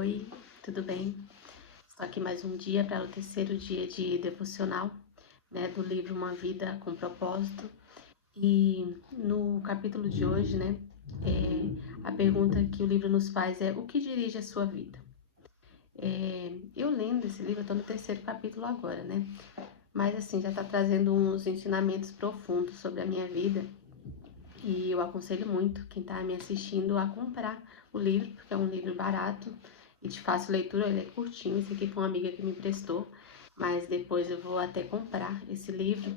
Oi, tudo bem? Estou aqui mais um dia para o terceiro dia de devocional, do livro Uma Vida com Propósito. E no capítulo de hoje, a pergunta que o livro nos faz é: o que dirige a sua vida? Eu lendo esse livro, eu estou no terceiro capítulo agora, Mas assim, já está trazendo uns ensinamentos profundos sobre a minha vida. E eu aconselho muito quem está me assistindo a comprar o livro, porque é um livro barato e de fácil leitura. Ele é curtinho, esse aqui foi uma amiga que me emprestou, mas depois eu vou até comprar esse livro,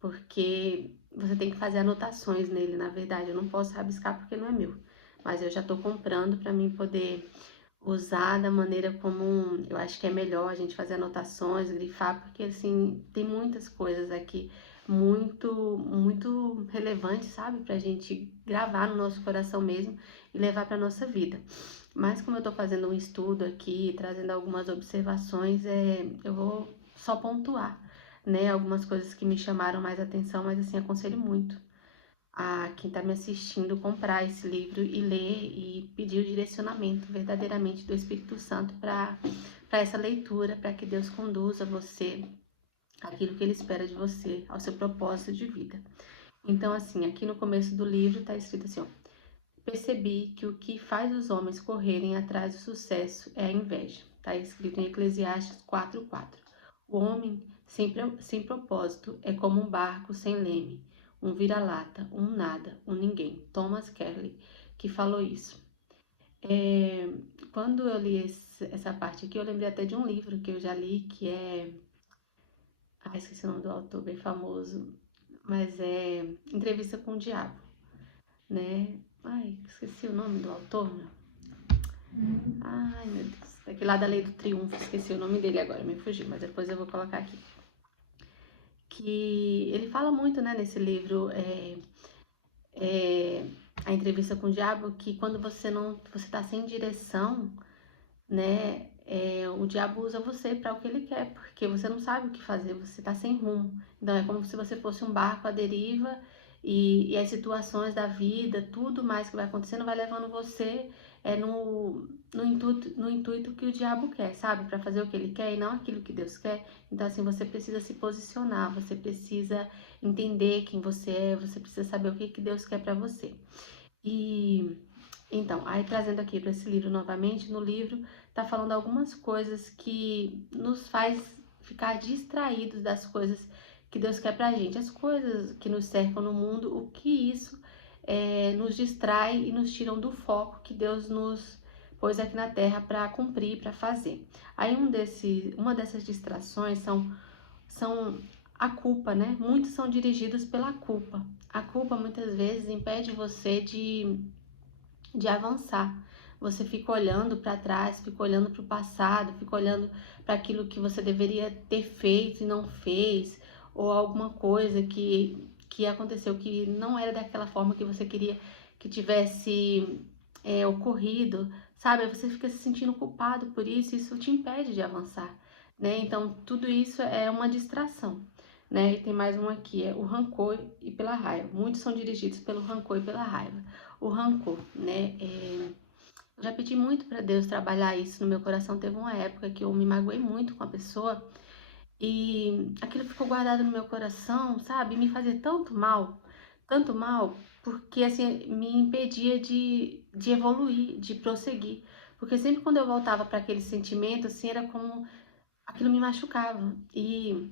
porque você tem que fazer anotações nele, na verdade. Eu não posso rabiscar porque não é meu, mas eu já estou comprando para mim poder usar da maneira como eu acho que é melhor a gente fazer anotações, grifar, porque assim, tem muitas coisas aqui muito relevantes, sabe, pra gente gravar no nosso coração mesmo e levar pra nossa vida. Mas como eu tô fazendo um estudo aqui, trazendo algumas observações, eu vou só pontuar, algumas coisas que me chamaram mais atenção, mas assim, aconselho muito a quem está me assistindo comprar esse livro e ler e pedir o direcionamento verdadeiramente do Espírito Santo para essa leitura, para que Deus conduza você aquilo que Ele espera de você, ao seu propósito de vida. Então, assim, aqui no começo do livro está escrito assim, ó: percebi que o que faz os homens correrem atrás do sucesso é a inveja. Está escrito em Eclesiastes 4:4. O homem sem propósito é como um barco sem leme, um vira-lata, um nada, um ninguém. Thomas Carlyle que falou isso. Quando eu li essa parte aqui, eu lembrei até de um livro que eu já li, que é... esqueci o nome do autor, bem famoso, mas é Entrevista com o Diabo, né? Esqueci o nome do autor, meu. Ai, meu Deus. Daquele lá da Lei do Triunfo, esqueci o nome dele agora, me fugiu, mas depois eu vou colocar aqui. Que ele fala muito, nesse livro, A Entrevista com o Diabo, que quando você tá sem direção, o diabo usa você para o que ele quer, porque você não sabe o que fazer, você tá sem rumo. Então é como se você fosse um barco à deriva e as situações da vida, tudo mais que vai acontecendo, vai levando você no intuito que o diabo quer, sabe? Para fazer o que ele quer e não aquilo que Deus quer. Então, assim, você precisa se posicionar, você precisa entender quem você é, você precisa saber o que Deus quer para você. E então, aí trazendo aqui para esse livro novamente, no livro tá falando algumas coisas que nos faz ficar distraídos das coisas que Deus quer pra gente, as coisas que nos cercam no mundo, o que isso nos distrai e nos tiram do foco que Deus nos pôs aqui na Terra para cumprir, para fazer. Aí uma dessas distrações são a culpa, Muitos são dirigidos pela culpa. A culpa muitas vezes impede você de avançar. Você fica olhando para trás, fica olhando para o passado, fica olhando para aquilo que você deveria ter feito e não fez, ou alguma coisa que aconteceu que não era daquela forma que você queria que tivesse ocorrido, sabe? Você fica se sentindo culpado por isso, e isso te impede de avançar, Então, tudo isso é uma distração, E tem mais um aqui, é o rancor e pela raiva. Muitos são dirigidos pelo rancor e pela raiva. O rancor, eu já pedi muito para Deus trabalhar isso no meu coração. Teve uma época que eu me magoei muito com a pessoa e aquilo ficou guardado no meu coração, sabe? Me fazia tanto mal, porque assim me impedia de evoluir, de prosseguir. Porque sempre quando eu voltava para aquele sentimento, assim, era como aquilo me machucava. E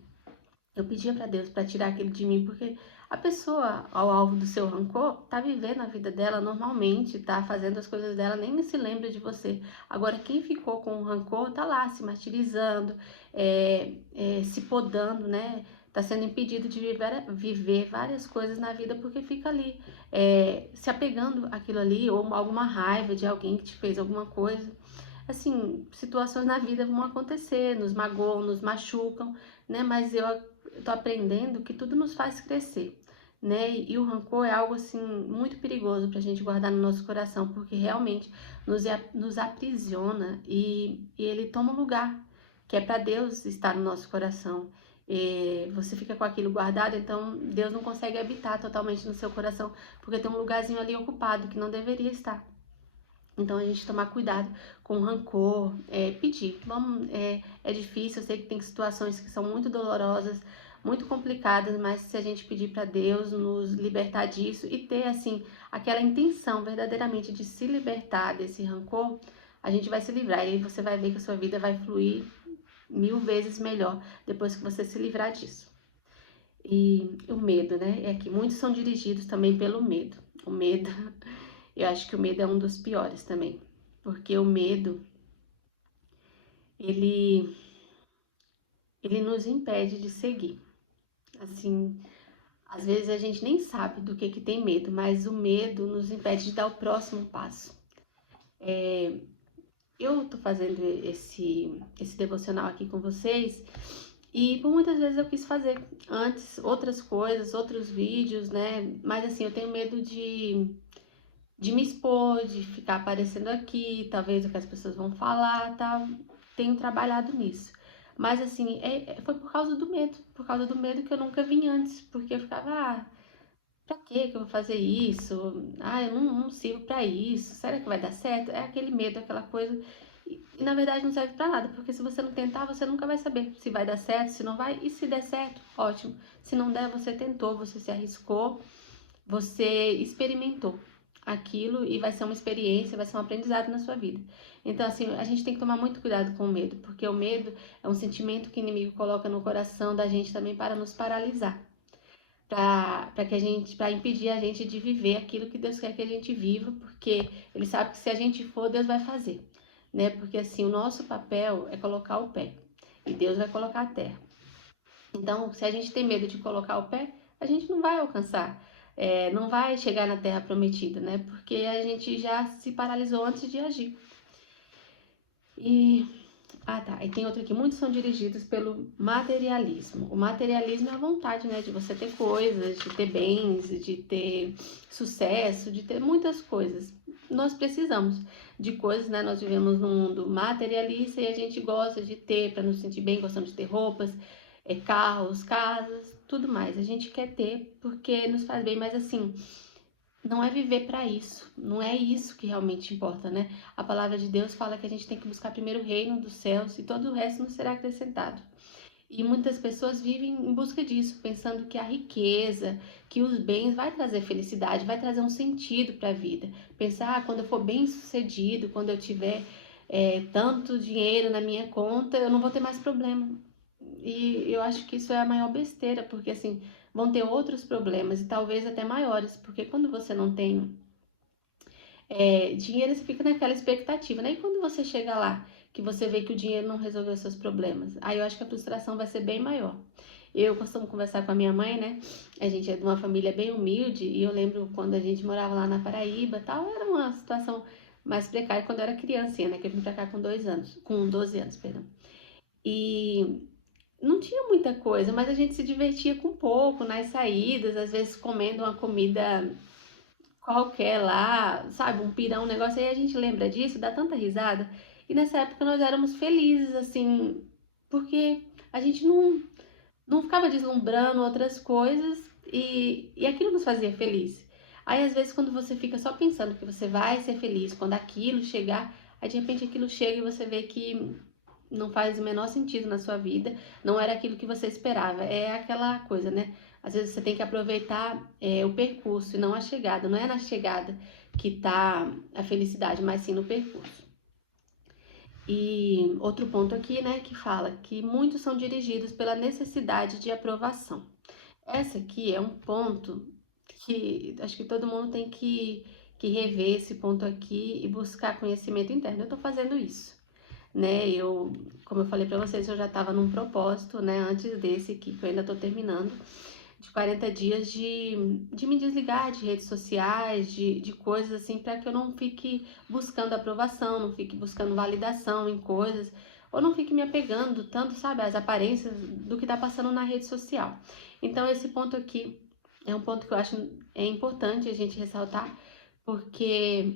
eu pedia para Deus para tirar aquilo de mim, porque a pessoa, ao alvo do seu rancor, tá vivendo a vida dela normalmente, tá fazendo as coisas dela, nem se lembra de você. Agora, quem ficou com o rancor tá lá se martirizando, se podando, Tá sendo impedido de viver várias coisas na vida porque fica ali, se apegando àquilo ali, ou alguma raiva de alguém que te fez alguma coisa. Assim, situações na vida vão acontecer, nos magoam, nos machucam, Mas eu tô aprendendo que tudo nos faz crescer, E o rancor é algo, assim, muito perigoso pra gente guardar no nosso coração, porque realmente nos aprisiona e ele toma um lugar, que é para Deus estar no nosso coração. E você fica com aquilo guardado, então Deus não consegue habitar totalmente no seu coração, porque tem um lugarzinho ali ocupado que não deveria estar. Então a gente tomar cuidado com o rancor, pedir. Vamos, é difícil, eu sei que tem situações que são muito dolorosas, muito complicadas, mas se a gente pedir para Deus nos libertar disso e ter assim aquela intenção verdadeiramente de se libertar desse rancor, a gente vai se livrar e aí você vai ver que a sua vida vai fluir 1000 vezes melhor depois que você se livrar disso. E o medo, né? É que muitos são dirigidos também pelo medo. O medo, eu acho que o medo é um dos piores também, porque o medo, ele, ele nos impede de seguir. Assim, às vezes a gente nem sabe do que tem medo, mas o medo nos impede de dar o próximo passo. Eu tô fazendo esse devocional aqui com vocês e por muitas vezes eu quis fazer antes outras coisas, outros vídeos, né? Mas assim, eu tenho medo de me expor, de ficar aparecendo aqui, talvez o que as pessoas vão falar, tá? Tenho trabalhado nisso. Mas assim, foi por causa do medo que eu nunca vim antes, porque eu ficava, pra que eu vou fazer isso? Eu não sirvo pra isso, será que vai dar certo? É aquele medo, aquela coisa, e na verdade não serve pra nada, porque se você não tentar, você nunca vai saber se vai dar certo, se não vai, e se der certo, ótimo. Se não der, você tentou, você se arriscou, você experimentou aquilo e vai ser uma experiência, vai ser um aprendizado na sua vida. Então, assim, a gente tem que tomar muito cuidado com o medo, porque o medo é um sentimento que o inimigo coloca no coração da gente também para nos paralisar, para impedir a gente de viver aquilo que Deus quer que a gente viva, porque ele sabe que se a gente for, Deus vai fazer, né? Porque assim, o nosso papel é colocar o pé e Deus vai colocar a terra. Então, se a gente tem medo de colocar o pé, a gente não vai alcançar, não vai chegar na terra prometida, né? Porque a gente já se paralisou antes de agir. E tá. E tem outro aqui. Muitos são dirigidos pelo materialismo. O materialismo é a vontade, né? De você ter coisas, de ter bens, de ter sucesso, de ter muitas coisas. Nós precisamos de coisas, né? Nós vivemos num mundo materialista e a gente gosta de ter para nos sentir bem, gostamos de ter roupas, carros, casas, tudo mais. A gente quer ter porque nos faz bem, mas assim, não é viver para isso, não é isso que realmente importa, né? A palavra de Deus fala que a gente tem que buscar primeiro o reino dos céus e todo o resto nos será acrescentado. E muitas pessoas vivem em busca disso, pensando que a riqueza, que os bens vai trazer felicidade, vai trazer um sentido para a vida. Pensar, quando eu for bem sucedido, quando eu tiver tanto dinheiro na minha conta, eu não vou ter mais problema. E eu acho que isso é a maior besteira, porque assim, vão ter outros problemas e talvez até maiores, porque quando você não tem dinheiro, você fica naquela expectativa, né? E quando você chega lá, que você vê que o dinheiro não resolveu os seus problemas, aí eu acho que a frustração vai ser bem maior. Eu costumo conversar com a minha mãe, né? A gente é de uma família bem humilde e eu lembro quando a gente morava lá na Paraíba, tal, era uma situação mais precária quando eu era criancinha, né? Que eu vim pra cá com 2 anos, com 12 anos, perdão. E não tinha muita coisa, mas a gente se divertia com pouco nas saídas, às vezes comendo uma comida qualquer lá, sabe, um pirão, um negócio, aí a gente lembra disso, dá tanta risada. E nessa época nós éramos felizes, assim, porque a gente não ficava deslumbrando outras coisas e aquilo nos fazia feliz. Aí às vezes quando você fica só pensando que você vai ser feliz quando aquilo chegar, aí de repente aquilo chega e você vê que não faz o menor sentido na sua vida, não era aquilo que você esperava. É aquela coisa, né? Às vezes você tem que aproveitar o percurso e não a chegada. Não é na chegada que tá a felicidade, mas sim no percurso. E outro ponto aqui, né, que fala que muitos são dirigidos pela necessidade de aprovação. Essa aqui é um ponto que acho que todo mundo tem que rever esse ponto aqui e buscar conhecimento interno. Eu tô fazendo isso, né? Como eu falei para vocês, eu já estava num propósito, né? Antes desse aqui, que eu ainda estou terminando, de 40 dias de me desligar de redes sociais, de coisas assim, para que eu não fique buscando aprovação, não fique buscando validação em coisas, ou não fique me apegando tanto, sabe, às aparências do que está passando na rede social. Então, esse ponto aqui é um ponto que eu acho importante a gente ressaltar, porque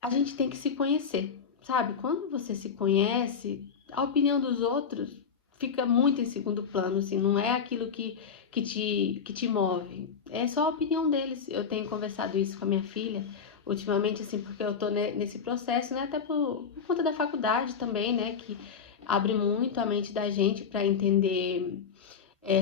a gente tem que se conhecer, sabe? Quando você se conhece, a opinião dos outros fica muito em segundo plano, assim, não é aquilo que te move. É só a opinião deles. Eu tenho conversado isso com a minha filha ultimamente, assim, porque eu tô nesse processo, né? Até por conta da faculdade também, né? Que abre muito a mente da gente para entender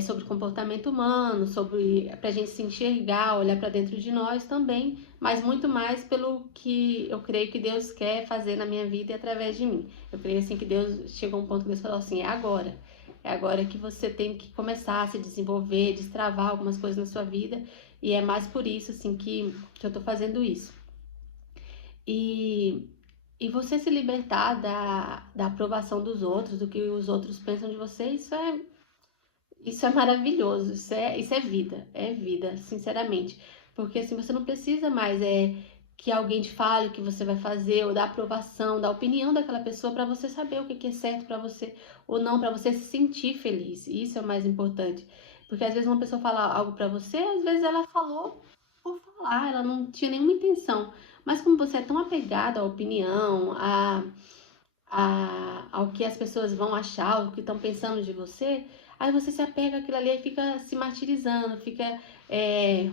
sobre comportamento humano, sobre para a gente se enxergar, olhar para dentro de nós também, mas muito mais pelo que eu creio que Deus quer fazer na minha vida e através de mim. Eu creio assim que Deus chegou a um ponto que Deus falou assim, é agora. É agora que você tem que começar a se desenvolver, destravar algumas coisas na sua vida, e é mais por isso assim que eu tô fazendo isso. E você se libertar da aprovação dos outros, do que os outros pensam de você, isso é maravilhoso, é vida, sinceramente. Porque assim, você não precisa mais que alguém te fale o que você vai fazer, ou da aprovação, da opinião daquela pessoa para você saber o que é certo para você ou não, para você se sentir feliz. Isso é o mais importante. Porque às vezes uma pessoa fala algo para você, às vezes ela falou por falar, ela não tinha nenhuma intenção. Mas como você é tão apegado à opinião, ao que as pessoas vão achar, o que estão pensando de você, aí você se apega àquilo ali e fica se martirizando, fica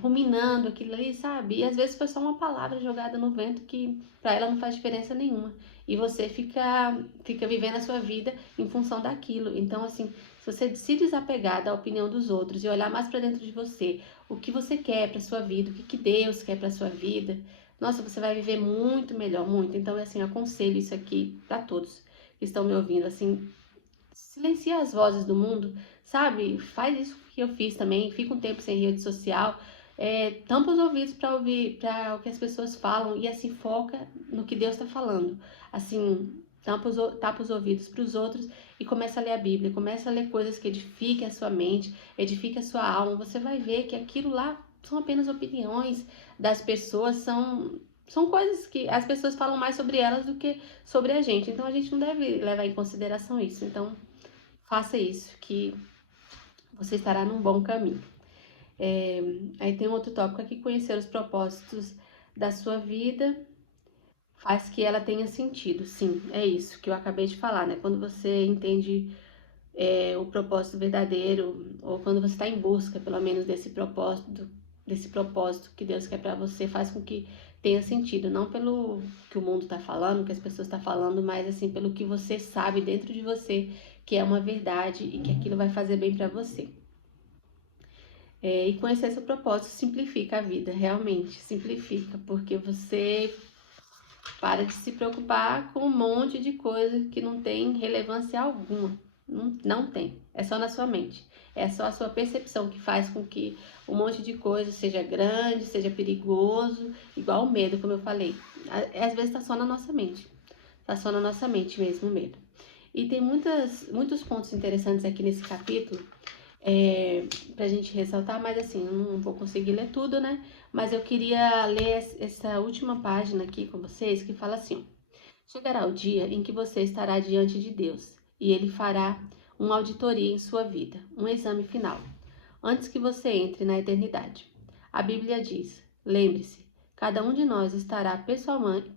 ruminando aquilo ali, sabe? E às vezes foi só uma palavra jogada no vento que para ela não faz diferença nenhuma. E você fica vivendo a sua vida em função daquilo. Então, assim, se você se desapegar da opinião dos outros e olhar mais para dentro de você, o que você quer para sua vida, o que Deus quer para sua vida, nossa, você vai viver muito melhor, muito. Então, assim, aconselho isso aqui para todos que estão me ouvindo, assim, silencia as vozes do mundo, sabe? Faz isso que eu fiz também, fica um tempo sem rede social, tampa os ouvidos para ouvir, para o que as pessoas falam e assim foca no que Deus está falando. Assim, tapa os ouvidos para os outros e começa a ler a Bíblia, começa a ler coisas que edifiquem a sua mente, edifiquem a sua alma. Você vai ver que aquilo lá são apenas opiniões das pessoas, são coisas que as pessoas falam mais sobre elas do que sobre a gente. Então a gente não deve levar em consideração isso. Então faça isso, que você estará num bom caminho. Aí tem um outro tópico aqui, conhecer os propósitos da sua vida faz que ela tenha sentido. Sim, é isso que eu acabei de falar, né? Quando você entende o propósito verdadeiro, ou quando você está em busca, pelo menos, desse propósito que Deus quer para você, faz com que tenha sentido, não pelo que o mundo está falando, que as pessoas estão falando, mas assim, pelo que você sabe dentro de você, que é uma verdade e que aquilo vai fazer bem para você. E conhecer seu propósito simplifica a vida, realmente, simplifica, porque você para de se preocupar com um monte de coisa que não tem relevância alguma. Não tem. É só na sua mente. É só a sua percepção que faz com que um monte de coisa seja grande, seja perigoso, igual o medo, como eu falei. Às vezes tá só na nossa mente. Tá só na nossa mente mesmo o medo. E tem muitos pontos interessantes aqui nesse capítulo pra gente ressaltar, mas assim, eu não vou conseguir ler tudo, né? Mas eu queria ler essa última página aqui com vocês, que fala assim: chegará o dia em que você estará diante de Deus, e Ele fará uma auditoria em sua vida, um exame final, antes que você entre na eternidade. A Bíblia diz: lembre-se, cada um de nós estará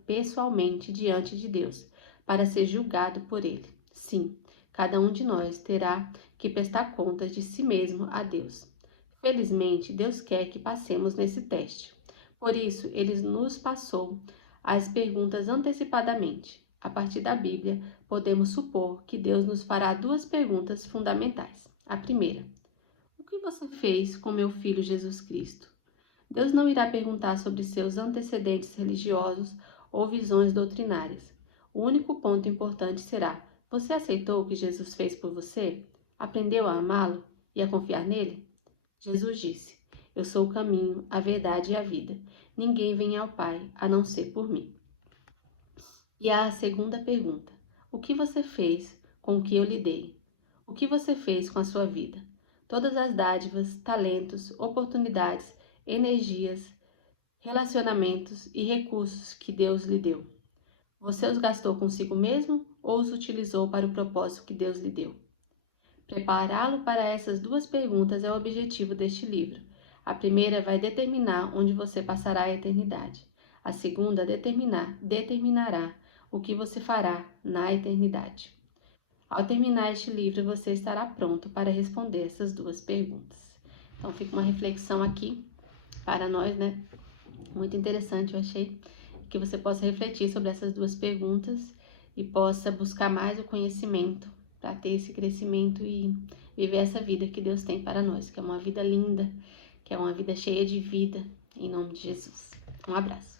pessoalmente diante de Deus, para ser julgado por Ele. Sim, cada um de nós terá que prestar contas de si mesmo a Deus. Felizmente, Deus quer que passemos nesse teste. Por isso, Ele nos passou as perguntas antecipadamente. A partir da Bíblia, podemos supor que Deus nos fará duas perguntas fundamentais. A primeira: o que você fez com meu filho Jesus Cristo? Deus não irá perguntar sobre seus antecedentes religiosos ou visões doutrinárias. O único ponto importante será: você aceitou o que Jesus fez por você? Aprendeu a amá-lo e a confiar nele? Jesus disse: eu sou o caminho, a verdade e a vida. Ninguém vem ao Pai a não ser por mim. E a segunda pergunta: o que você fez com o que eu lhe dei? O que você fez com a sua vida? Todas as dádivas, talentos, oportunidades, energias, relacionamentos e recursos que Deus lhe deu. Você os gastou consigo mesmo ou os utilizou para o propósito que Deus lhe deu? Prepará-lo para essas duas perguntas é o objetivo deste livro. A primeira vai determinar onde você passará a eternidade. A segunda determinará o que você fará na eternidade. Ao terminar este livro, você estará pronto para responder essas 2 perguntas. Então, fica uma reflexão aqui para nós, né? Muito interessante, eu achei, que você possa refletir sobre essas 2 perguntas e possa buscar mais o conhecimento para ter esse crescimento e viver essa vida que Deus tem para nós, que é uma vida linda, que é uma vida cheia de vida, em nome de Jesus. Um abraço.